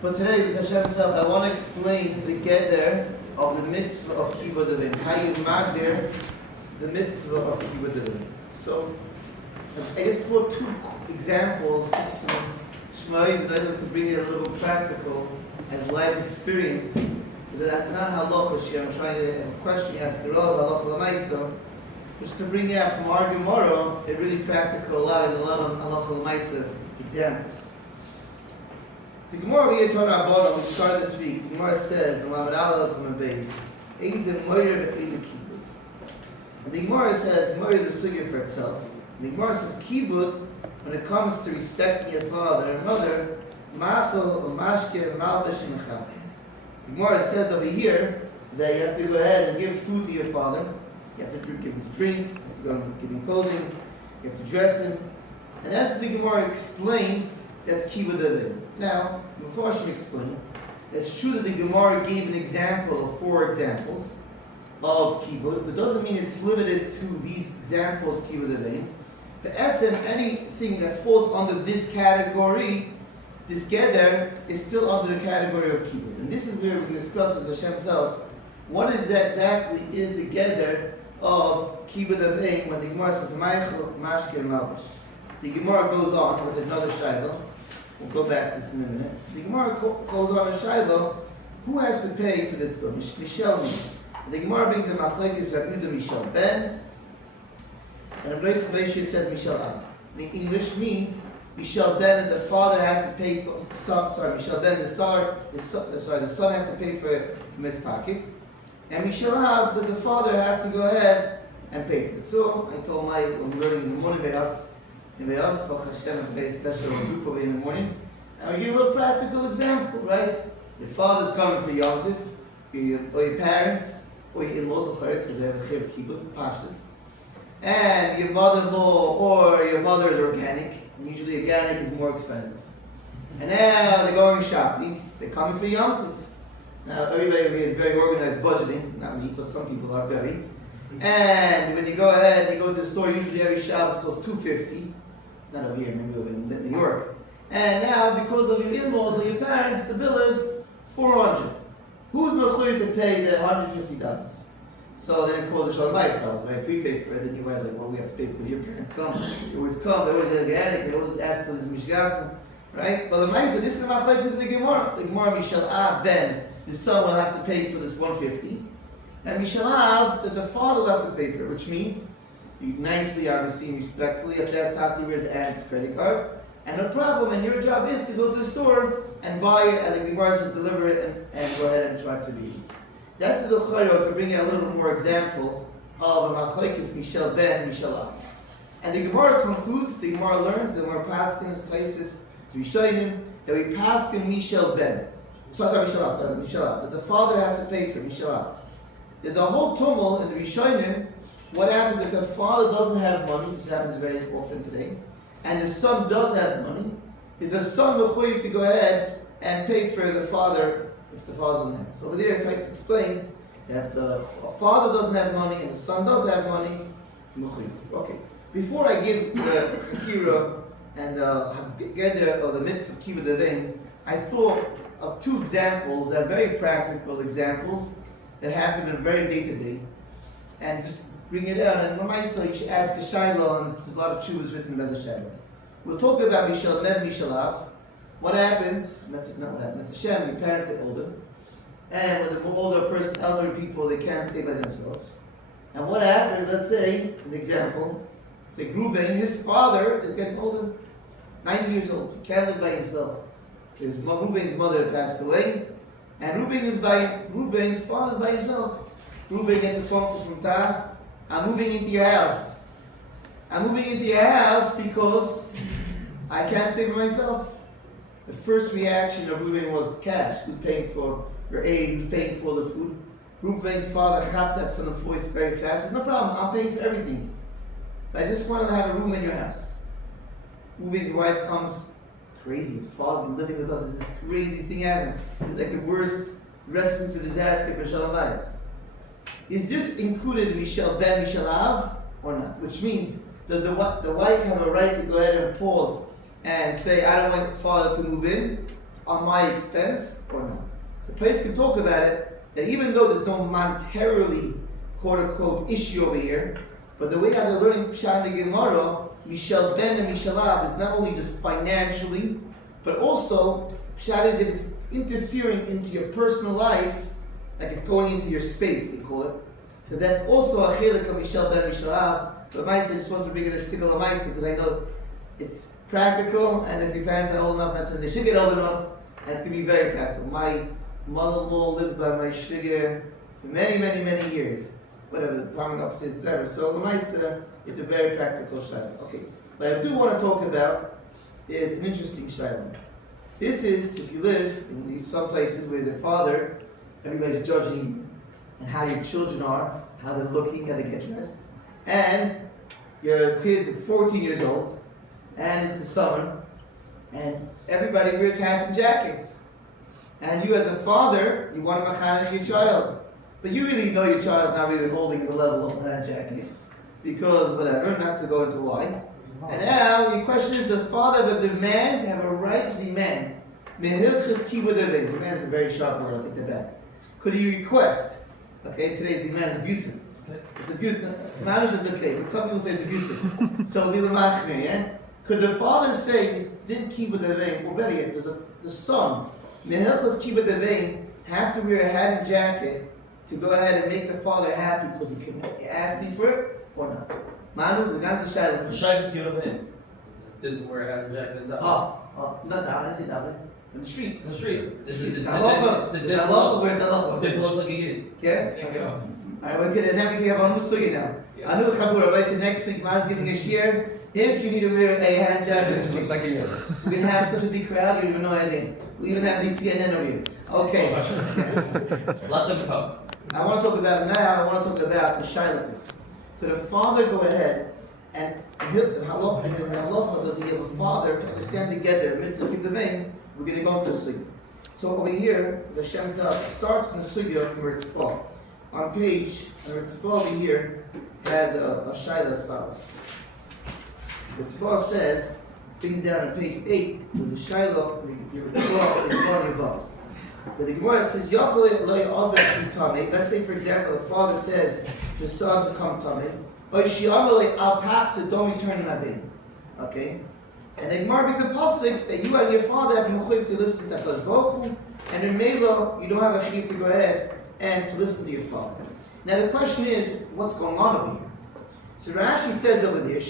But today, with Hashem's help, I want to explain the geder of the mitzvah of Kibbud Avim, how you magdir the mitzvah of Kibbud Avim. So, I just put two examples just from Shmai's, and I could bring it a little practical as life experience. Because that's not halacha. I'm trying to have a question you ask Rav halacha l'maisa, just to bring it out from our Gemara, a really practical, a lot of halacha l'maisa examples. The Gemara here taught our bottom, we started this week. The Gemara says in Lamed Aleph from a base, Eiz a moyer but Eiz a kibbud. And the Gemara says moyer is a sugya for itself. And the Gemara says kibbud, when it comes to respecting your father and mother, machol or mashke malbish and mechasim. The Gemara says over here that you have to go ahead and give food to your father. You have to give him drink, you have to go and give him clothing, you have to dress him. And that's the Gemara explains that's kibbud avim. Now, before I should explain, it's true that the Gemara gave an example of 4 examples of kibbud, but doesn't mean it's limited to these examples kibbud avim. But anything that falls under this category, this geder, is still under the category of kibbud. And this is where we're going to discuss with Hashem's help. What is that exactly is the geder of kibbud avim when the Gemara says Meichel, Mashke, and Malbish. The Gemara goes on with another shayla. We'll go back to this in a minute. The Gemara goes on in shayla. Who has to pay for this bill? Michel me. The Gemara brings the machlekes Rabbi Michel Ben, and Rabbi says Michel Av. In English means Michel Ben, and the father has to pay for. Michel Ben, the son has to pay for it from his pocket, and Michel Av, that the father has to go ahead and pay for it. So I told my when we were learning in the morning by us. In the Yos, Hashem, a very special group over in the morning. And we give a little practical example, right? Your father's coming for Yom Tov, or your parents, or your in-laws, because they have a chayv kibbud, pashas. And your mother-in-law or your mother is organic, and usually organic is more expensive. And now they're going shopping, they're coming for Yom Tov. Now everybody is very organized budgeting, not me, but some people are very. And when you go ahead and you go to the store, usually every Shabbos costs $250. Not over here, maybe over in New York. And now, because of your in-laws or your parents, the bill is $400. Who's mechuyev to pay the $150? So then it calls the Shalom Bayis bills, right? If we pay for it, then you guys are like, well, we have to pay because your parents come. They always come, they always organic, they always ask for this mishgasim, right? But the Maisa, this is machlekes in the Gemara. The Gemara Mishal Av Ben, the son will have to pay for this $150. And Mishal Av, that the father will have to pay for it, which means you nicely, obviously, respectfully, if that's Tati, where's the addict's credit card? And no problem, and your job is to go to the store and buy it, and the Gemara says deliver it and go ahead and try to be. That's the Chayot to bring out a little bit more example of a machlekes Michel Ben, Michel Av. And the Gemara concludes, the Gemara learns, the Gemara Paskins, Taisis, Rishonim, that we Paskin Michel Ben. Michel Av, that the father has to pay for Michel Av. There's a whole tumult in the Rishonim. What happens if the father doesn't have money, which happens very often today, and the son does have money? Is the son mechuyev to go ahead and pay for the father if the father doesn't have? So over there, Tais explains that if the father doesn't have money and the son does have money, mechuyev. Okay. Before I give the chakira and the mitzvah of kibbud avim, I thought of 2 examples that are very practical examples that happen in very day to day, and just bring it out. And Lamaisa, you should ask a shayla, and there's a lot of chuvas written about the shayla. We'll talk about Mishal Ben, Mishal Av. What happens? Not what happens. Hashem, your parents get older, and when the older person, elderly people, they can't stay by themselves. And what happens? Let's say, an example, the Reuven, his father is getting older, 90 years old. He can't live by himself. Reuven's mother passed away, and Reuven's father is by himself. Reuven gets a phone call from Ta. I'm moving into your house. I'm moving into your house because I can't stay by myself. The first reaction of Reuven was cash. Who's paying for your aid? Who's paying for the food? Reuven's father got that from the voice very fast. Said, no problem, I'm paying for everything. But I just wanted to have a room in your house. Reuven's wife comes crazy. Father's been living with us. It's the craziest thing ever. It's like the worst recipe for disaster for Shalom Bayis. Is this included Michel Ben, Michel Av, or not? Which means, does the wife have a right to go ahead and pause and say, I don't want father to move in on my expense or not. So place can talk about it, that even though there's no monetarily quote unquote issue over here, but the way how they're learning Pshat and Gemara, Mishal Ben and Mishal Av is not only just financially, but also Pshat is if it's interfering into your personal life, like it's going into your space, they call it. So that's also a chelik of Mishal Ben and Mishal Av. But Maisa, I just want to bring it a shtickle of Maisa because I know it's practical, and if your parents are old enough, that's when they should get old enough, and it's going to be very practical. My mother-in-law lived by my shtigger for many, many, many years. Whatever, prominent upstairs, whatever. So Lamaisa, it's a very practical shayla. Okay. What I do want to talk about is an interesting shayla. This is if you live in some places where the father, everybody's judging you and how your children are, how they're looking, how they get dressed. And your kids are 14 years old, and it's the summer, and everybody wears hats and jackets. And you as a father, you want to machanech your child. But you really know your child's not really holding the level of a jacket, because whatever, not to go into why. And now the question is, the father have a demand, have a right to demand. Mehilchas kibud avim. Demand is a very sharp word, I'll take that back. Could he request? Okay, today's demand is abusive. It's abusive. Manus is okay, but some people say it's abusive. So bilamachne, yeah? Could the father say, didn't kibud avim, or better yet, does the son, Mehilchas kibud avim, have to wear a hat and jacket to go ahead and make the father happy because he asked me for it, or not? Manu, the guy to Shiloh. The Shiloh's given in. Didn't wear a hat and jacket and down. Not down, I say down. In the street. In the street. It's halacha. It's halacha, where's halacha? Did look like a yid. Yeah? Okay. Alright, we're good. And then we can have a musugi now. I know the Chabur, Rabbi said next week, Man's giving a share. If you need to wear a hat and jacket, Looks like a year. we're going to have such a big crowd, you don't know anything. We even have these CNN over here. Okay. Lots of pub. I want to talk about the shaylakas. Could a father go ahead and halacha does he have a father to understand together mitzvah keep the vein? We're going to go into the sugya. So over here, the Shem starts from the sugya from Ritzvah. On page Ritzvah over here has a shayla as follows. Ritzvah says things down on page 8 with the shayla the Ritzvah the Gemara Yavas. But the Gemara says, let's say, for example, the father says to the son to come tamei, don't return an aved. Okay? And the Gemara brings a pasuk that you and your father have mechuyev to listen to HaKadosh Baruch Hu, and in Mela, you don't have a chiv to go ahead and to listen to your father. Now the question is, what's going on over here? So Rashi says over there,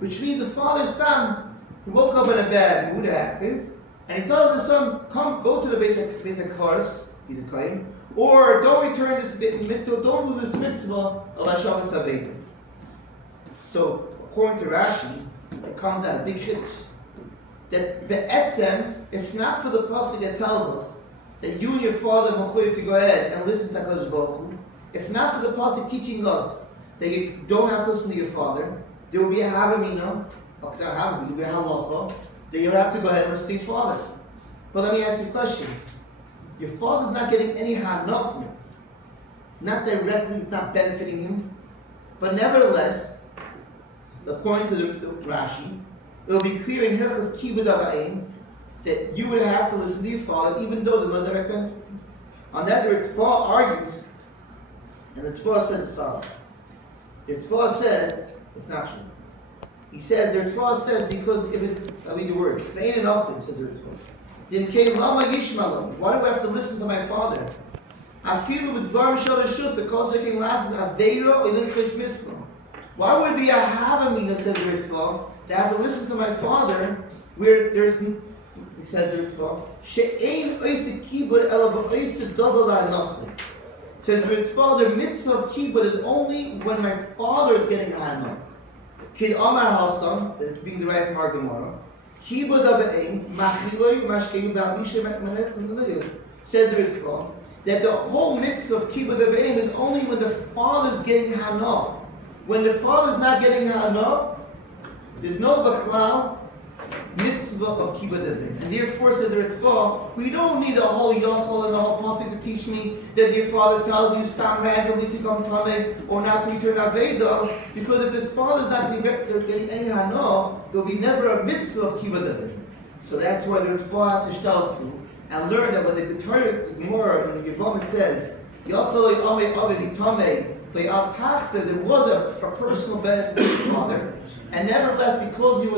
which means the father's time, he woke up in a bad mood, it happens, and he tells the son, come, go to the basic course, he's a kohen, or don't return this mitzvah, don't do this mitzvah of Hashavas Aveitim. So, according to Rashi, it comes out a big chiddush. That be'etzem, if not for the pasuk that tells us that you and your father mechuyev to go ahead and listen to HaKadosh Baruch Hu, if not for the pasuk teaching us that you don't have to listen to your father, there will be a havamina, or not havamina, there will be a halacha, that you have to go ahead and listen to your father. But let me ask you a question. Your father's not getting any hana from it. Not directly, it's not benefiting him. But nevertheless, according to the Rashi, it will be clear in Hilchas Kibud Avayim that you would have to listen to your father even though there's no direct benefit. On that, the Ritzvah argues, and the Ritzvah says as follows. The Ritzvah says, it's not true. He says, the Ritzvah says, because if it's, I mean the word, Vein and Alchin, says the Ritzvah. Then came Lama Yishmael. Why do I have to listen to my father? I feel with Dvar Mishal Shus, the Kol Shekin Lasses, Aveira or Linchis Mitzvah. Why would it be a Havamina, says the Ritzvah, to have to listen to my father, where there's, he says the Ritzvah, She'ein Oisik Kibud Ela Ba'oisik Dovala Nasi. Says the Ritzvah, the mitzvah of Kibud is only when my father is getting Hana. Kid Amar Hassam, that brings it right from our Gemara. Kibud Ava'im, Machiloi, Mashkeyu Ba'abisha Mekmanet, says the Ritzvah, that the whole mitzvah of Kibud Ava'im is only when the father is getting Hana. When the father is not getting Hana, there's no Bachlal mitzvah mitzvah of kibbutz devim. And therefore, says the Ritzvah, we don't need a whole yochel and a whole pasuk to teach me that your father tells you stam randomly to come tameh or not to return aveda, because if this father is not getting any hana, there'll be never a mitzvah of kibbutz devim. So that's why the Ritzvah has to shtel to and learn that when the Gemara in the Yevamah says yochel amei avedi tameh, there was a personal benefit for the father, and nevertheless, because you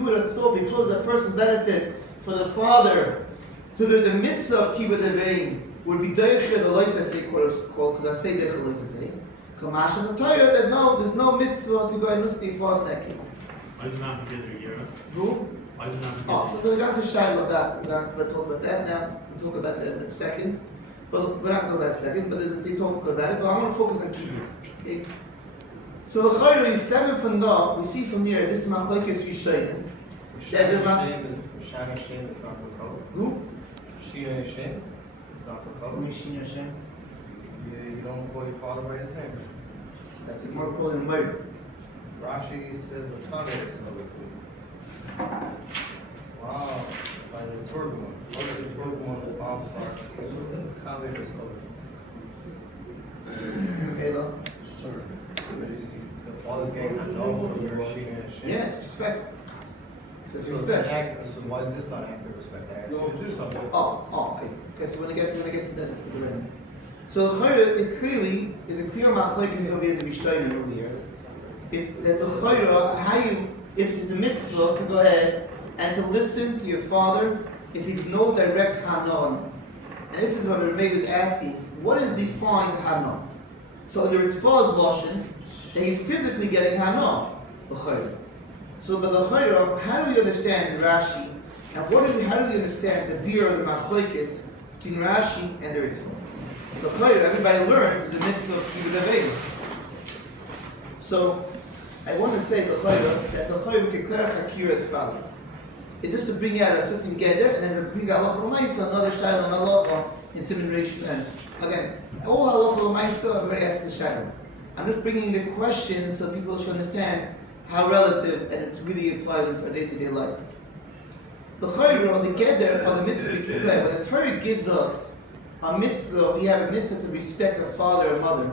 would have thought because of the personal benefit for the father, so there's a mitzvah of kibbutz devim would be deicher the loisasei quote because I say deicher loisasei. Kamash and the Torah that no, there's no mitzvah to go and listen to your father in that case. Why is it not together, Yera? Who? Why is it not together? Oh, so they got to Shiloh about that. We'll talk about that now. We'll talk about that in a second. But we're not going to go about a second, but they talk about it. But I want to focus on kibbutz. Okay? So the Chayra is 7 from da. We see from here, this is Machlokes Rishonim. Shana Shem is not for Kollel. Who? Shina Shem is not for Kollel. Shina Shem. You don't call your father by his name. That's it, more called in murder. Rashi says the Tanakh is another food. Wow, by the Turkmen. Look at the Turkmen of Bob's Rashi. Chaver is another. Halo. Sure. The father's getting to know from your Shina Shem. Yes, respect. So So respect. so why is this not active respect? I asked you to do something. Okay. Okay, so when I get to that, so the Chayra, it clearly is a clear machlokes over here in the Rishonim over here. It's that the Chayra, how you, if it's a mitzvah to go ahead and to listen to your father, if he's no direct hana. And this is what Rabbi was asking, what is defined hana? So in the Ritzvah's lashon, that he's physically getting hana, the Chayra. So by the Chayra, how do we understand in Rashi, and how do we understand the beer of the machlokes between Rashi and the Ritzvah? The Chayra, everybody learns, is the mitzvah of kibbutz devim. So, I want to say the Chayra, that the Chayra can clarify Hakira as follows. It's just to bring out a certain gather, and then to bring out halacha l'maisa, another shayla and halacha in Siman Reish Mem. Again, all halacha l'maisa, I've already asked the shayla. I'm just bringing the questions so people should understand how relative and it really applies into our day-to-day life. The Chayra, the gather, or the mitzvah we can play. When the Torah gives us a mitzvah, we have a mitzvah to respect our father and mother.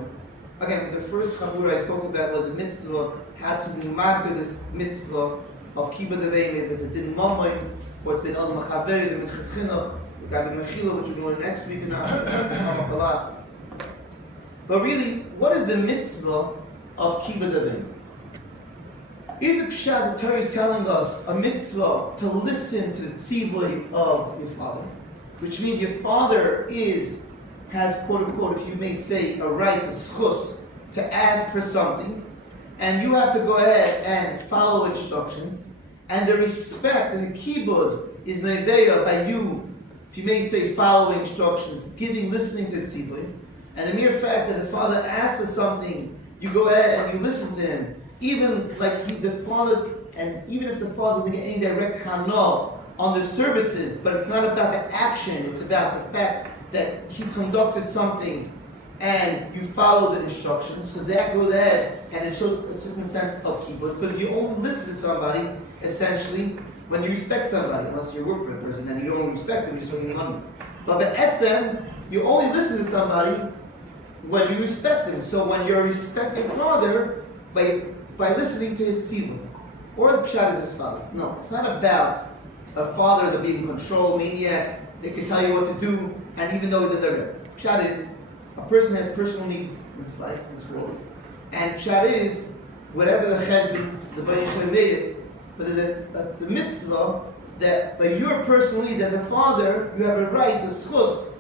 Again, the first chabur I spoke about was a mitzvah, how to mark this mitzvah of kibbutz devim, if it's a din mamoy, or it's been al machaveri, the minchas chinuch, the gabi mechila, which we're going to learn next week now. But really, what is the mitzvah of kibbutz devim? Is it pshat the Torah is telling us a mitzvah to listen to the tzivui of your father? Which means your father has quote unquote, if you may say, a right, a schus, to ask for something, and you have to go ahead and follow instructions, and the respect and the kibbud is neveya by you, if you may say, following instructions, listening to the tzivui, and the mere fact that the father asks for something, you go ahead and you listen to him, even like the father, and even if the father doesn't get any direct hana on the services, but it's not about the action, it's about the fact that he conducted something and you follow the instructions, so that goes ahead and it shows a certain sense of kibbutz, because you only listen to somebody, essentially, when you respect somebody, unless you work for a person, and you don't respect them, you're just making money. But at etzem, you only listen to somebody when you respect him. So when you respect your father, by listening to his tzivah. Or the pshat is as follows. No, it's not about a father as a being control maniac. They can tell you what to do, and even though they're direct. Pshat is, a person has personal needs in this life, in this world. And pshat is, whatever the cheshbon, the Baruch Shem made it, but there's the mitzvah that by your personal needs as a father, you have a right to schus,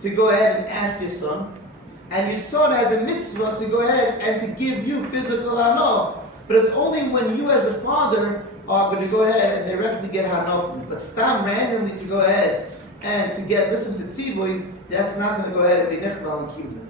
to go ahead and ask your son, and your son has a mitzvah to go ahead and to give you physical hana. But it's only when you as a father are going to go ahead and directly get hana from it. But stam randomly to go ahead and to listen to tzivui, that's not going to go ahead and be nechlal and kibbutz.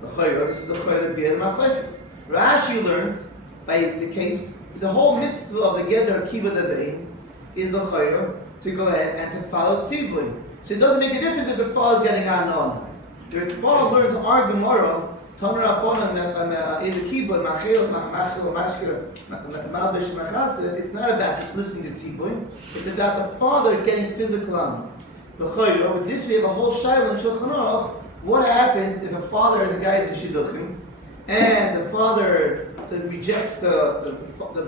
The chayra, this is the chayra beer the machlokes. Rashi learns by the case, the whole mitzvah of the gather kibbutz devim is the chayra to go ahead and to follow tzivui. So it doesn't make a difference if the father is getting hana or not. The Ritva learns our Gemara, Taner Rabbanan, in the kibud, machil, mashkir, malbish, machaseh, it's not about just listening to tzivui. It's about the father getting physical on him. The chayro, with this we have a whole shaila in Shulchan Aruch. What happens if a father, the guy is in shidduchim, and the father rejects the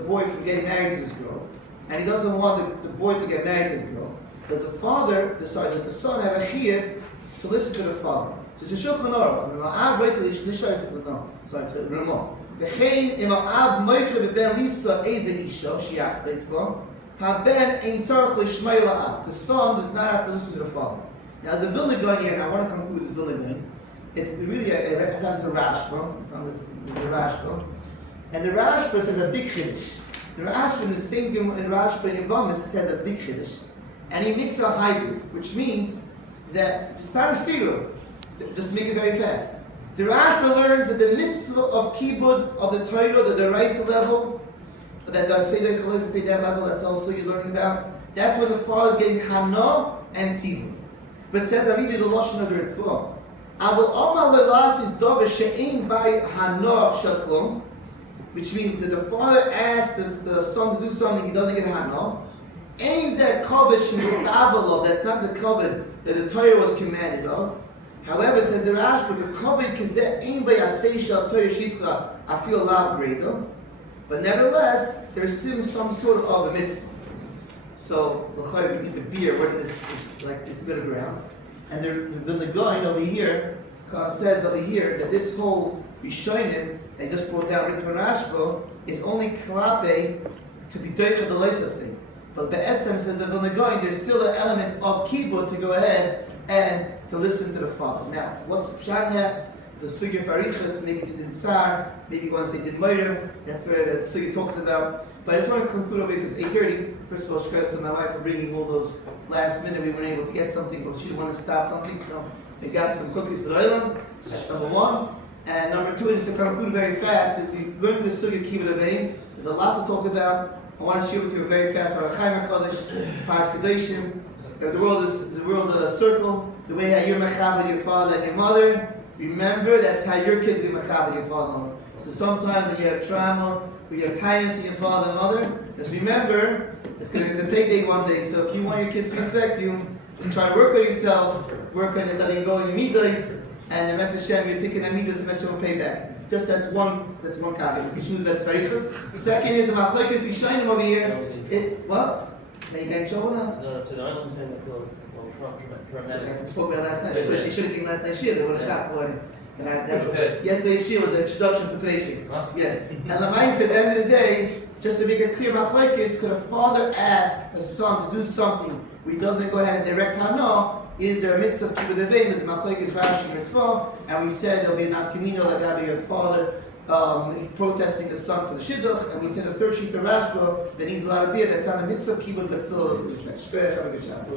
boy from getting married to this girl, and he doesn't want the boy to get married to this girl, because the father decides that the son have a chiyuv to listen to the father. So it's a Shulchan Aruch. I've waited till sorry, to Ramon. V'chein im ha'av moiche b'ben lisa ezen isha shiach leitbo haben ein tzarich l'shmei la'av. The son does not have to listen to the father. Now, there's a Vilna Gaon here, and I want to conclude this Vilna Gaon. It's really I found a Rashba, from the Rashba, and the Rashba says a big chiddush. The Rashba in the same in Rashba in Yavamis says a big chiddush, and he makes a hybrid, which means that it's not a stereo. Just to make it very fast. The Rashba learns that the mitzvah of kibud of the Torah, the Raisa level, that the Seder Chalais say that level, that's also you're learning about. That's when the father is getting Hana and Tzivah. But it says, I read you the Lashon of the Ritva. Avol Omar lelas is davar she'ein by Hana shaklum, which means that the father asks the son to do something he doesn't get Hana. Ein zeh kavod shenistavalov, that's not the kavod that the Torah was commanded of. However, says the Rashba, the kavod kazeh ein by asay shal Torah shitcha afil lav greda. But nevertheless, there's still some sort of a mitzvah. So, l'chayr, we need to beer, what is like this middle grounds. And the Vilna Gaon over here says over here that this whole Rishonim, they just brought down Ritva Rashba, is only klape to be doicha the leisasing. But Be'etzem says the Vilna Gaon, there's still an element of kibud to go ahead and to listen to the father. Now, what's Pshatna? It's a sugya farichas, maybe it's in Tsar, maybe you want to say Din Meir, that's where the sugya talks about. But I just want to conclude over here because 8:30. First of all, shkayt to my wife for bringing all those last minute. We weren't able to get something, but she didn't want to stop something, so they got some cookies for the island. That's number one. And number two is to conclude very fast. Is we learned the sugya kibbutz avein. There's a lot to talk about. I want to share with you very fast. Our Chaim Hakadosh, Paras Kedoshim. The world is a circle. The way how you're machab with your father and your mother. Remember, that's how your kids get machab with your father and mother. So sometimes when you have trauma, when you have ties in your father and mother, just remember, it's going to be the payday one day. So if you want your kids to respect you, just try to work on yourself, work on your letting go of your midas, and the Hashem, you're taking a midas and eventual payback. Just that's one caveat. You can choose that's very close. The second is the machlokes we shine them over here. What? Now you getting trouble now? No, to the island's going to feel traumatic. I spoke about last night. Of course, she should have came last night. She would have stopped for it. Yesterday's shir was an introduction for today's shir. Yeah. And Lamaisa, at the end of the day, just to make it clear, machlokes, could a father ask a son to do something where he doesn't go ahead and direct hana? Is there a mitzvah of kibbutz aveim? Is machlokes Rashi Ritva? And we said there'll be an afkamino like Rabbi, your father protesting the son for the shidduch, and we said the third sheet of Rashba that needs a lot of beer. That's not a mitzvah of kibbutz, but still a good job.